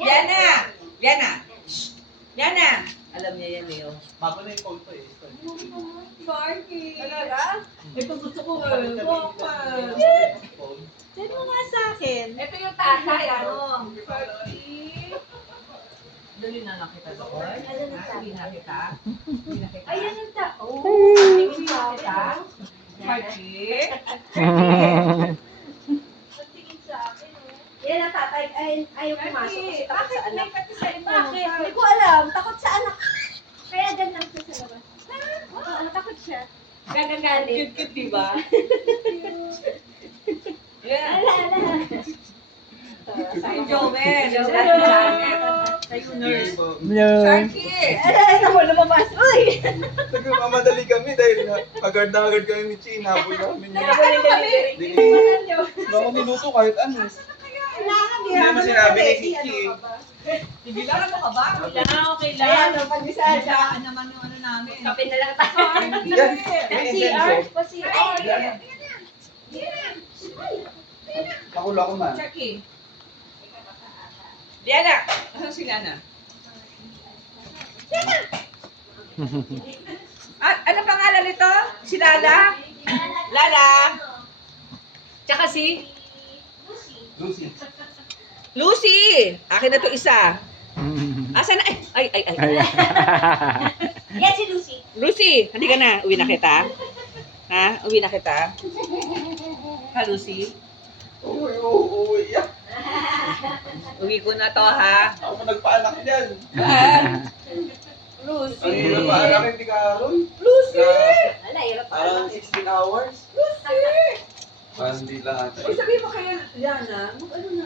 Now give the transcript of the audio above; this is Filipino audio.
Yana! Yana! Yana! Alam niya yan eh. Bago na yung call ko eh. Sharky! Talaga? Ito gusto ko eh. Send mo nga sa akin. Ito yung tatay, ano? Sharky! Dali na lang kita doon. Hindi na kita. Hindi na kita. Ayan ang tao. Hindi na kita. Sharky! Pagtingin sa akin. Yan ang tatay. Ayaw pumasok kasi takot sa anak. Bakit? Hindi ko alam. Takot sa anak. Kaya ganun siya sa labas. Oo, takot siya. Gagagalit. Cute, diba? Yeah. Ala. Si Joel. Sa'yo, nurse. Hello. Sharky! Ito mo, lumabas. Uy! Nagmamadali kami dahil agad na agad kami ni Chi. Habol namin yun. Ano kami? Mga minuto kahit ano. Hindi mo sinabi ni Kiki. Tigilan mo ka ba? Okay Ayan, lang. pag-bisaya. Saan naman yung ano namin? Kape na lang tayo. Yan. May CR? insenso. Pa-CR? Nakula ko man. Sharky. Liana! Asan si Liana? Ano pangalan nito? Si Lala? Lala? Tsaka si? Lucy. Lucy! Akin na to isa. Asan na? Ay. Yan si Lucy. Lucy, hindi ka na. Uwi na kita. Ha? Uwi na kita. Ha, Lucy? Uy. Uwi ko na to, ha? Ako nagpaanak dyan. Lucy. Ang hirap paanak hindi ka ron. Lucy! Ala, hirap pa. Parang 16 hours. Lucy! Parang hindi lahat. Sabihin mo kaya, Liana, ano na?